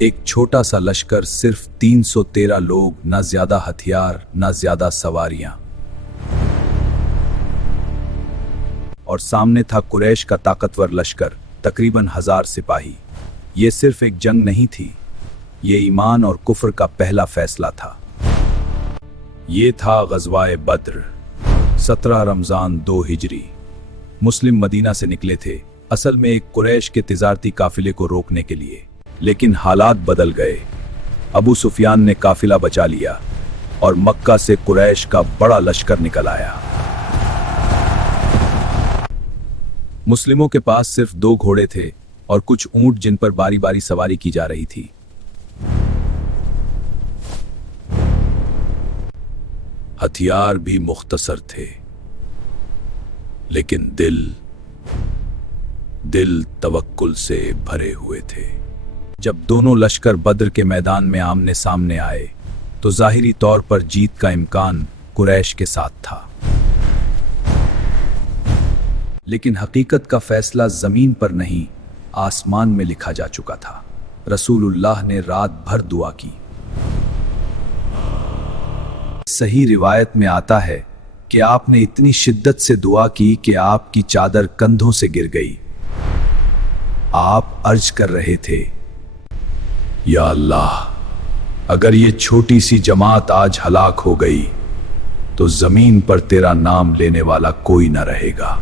ایک چھوٹا سا لشکر، صرف 313 لوگ، نہ زیادہ ہتھیار نہ زیادہ سواریاں، اور سامنے تھا قریش کا طاقتور لشکر، تقریباً 1000 سپاہی۔ یہ صرف ایک جنگ نہیں تھی، یہ ایمان اور کفر کا پہلا فیصلہ تھا۔ یہ تھا غزوہ بدر، 17 رمضان 2 ہجری۔ مسلم مدینہ سے نکلے تھے، اصل میں ایک قریش کے تجارتی قافلے کو روکنے کے لیے، لیکن حالات بدل گئے۔ ابو سفیان نے قافلہ بچا لیا اور مکہ سے قریش کا بڑا لشکر نکل آیا۔ مسلموں کے پاس صرف 2 گھوڑے تھے اور کچھ اونٹ جن پر باری باری سواری کی جا رہی تھی۔ ہتھیار بھی مختصر تھے، لیکن دل توکل سے بھرے ہوئے تھے۔ جب دونوں لشکر بدر کے میدان میں آمنے سامنے آئے تو ظاہری طور پر جیت کا امکان قریش کے ساتھ تھا، لیکن حقیقت کا فیصلہ زمین پر نہیں، آسمان میں لکھا جا چکا تھا۔ رسول اللہ نے رات بھر دعا کی۔ صحیح روایت میں آتا ہے کہ آپ نے اتنی شدت سے دعا کی کہ آپ کی چادر کندھوں سے گر گئی۔ آپ عرض کر رہے تھے، یا اللہ، اگر یہ چھوٹی سی جماعت آج ہلاک ہو گئی تو زمین پر تیرا نام لینے والا کوئی نہ رہے گا۔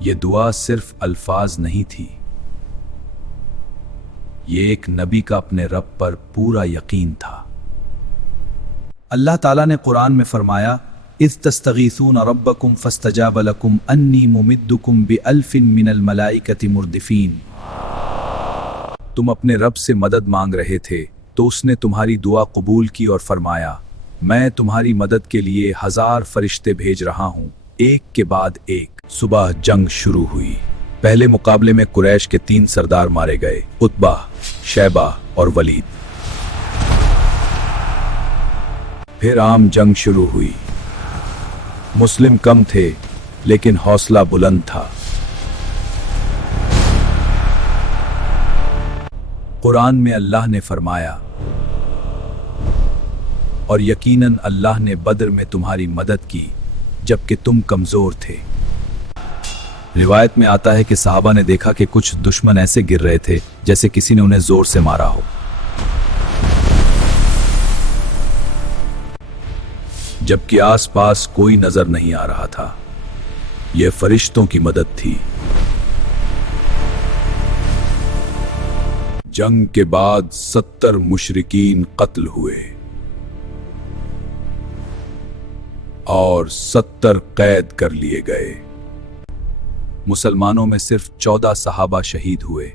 یہ دعا صرف الفاظ نہیں تھی، یہ ایک نبی کا اپنے رب پر پورا یقین تھا۔ اللہ تعالیٰ نے قرآن میں فرمایا، اذ تستغیثون ربکم فاستجاب لکم انی ممدکم بألف من الملائکۃ مردفین۔ تم اپنے رب سے مدد مانگ رہے تھے تو اس نے تمہاری دعا قبول کی اور فرمایا، میں تمہاری مدد کے لیے 1000 فرشتے بھیج رہا ہوں، ایک کے بعد ایک۔ صبح جنگ شروع ہوئی۔ پہلے مقابلے میں قریش کے 3 سردار مارے گئے، عتبہ، شیبہ اور ولید۔ پھر عام جنگ شروع ہوئی۔ مسلم کم تھے لیکن حوصلہ بلند تھا۔ قرآن میں اللہ نے فرمایا، اور یقیناً اللہ نے بدر میں تمہاری مدد کی جبکہ تم کمزور تھے۔ روایت میں آتا ہے کہ صحابہ نے دیکھا کہ کچھ دشمن ایسے گر رہے تھے جیسے کسی نے انہیں زور سے مارا ہو۔ جبکہ آس پاس کوئی نظر نہیں آ رہا تھا۔ یہ فرشتوں کی مدد تھی۔ جنگ کے بعد 70 مشرکین قتل ہوئے اور 70 قید کر لیے گئے۔ مسلمانوں میں صرف 14 صحابہ شہید ہوئے۔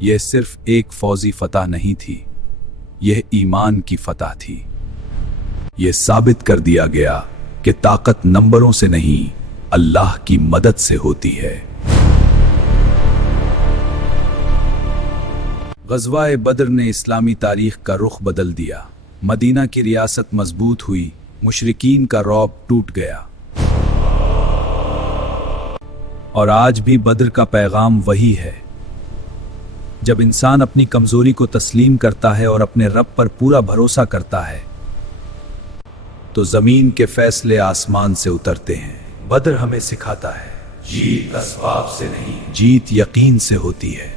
یہ صرف ایک فوجی فتح نہیں تھی، یہ ایمان کی فتح تھی۔ یہ ثابت کر دیا گیا کہ طاقت نمبروں سے نہیں، اللہ کی مدد سے ہوتی ہے۔ غزوہ بدر نے اسلامی تاریخ کا رخ بدل دیا۔ مدینہ کی ریاست مضبوط ہوئی، مشرکین کا رعب ٹوٹ گیا۔ اور آج بھی بدر کا پیغام وہی ہے۔ جب انسان اپنی کمزوری کو تسلیم کرتا ہے اور اپنے رب پر پورا بھروسہ کرتا ہے تو زمین کے فیصلے آسمان سے اترتے ہیں۔ بدر ہمیں سکھاتا ہے، جیت اسباب سے نہیں، جیت یقین سے ہوتی ہے۔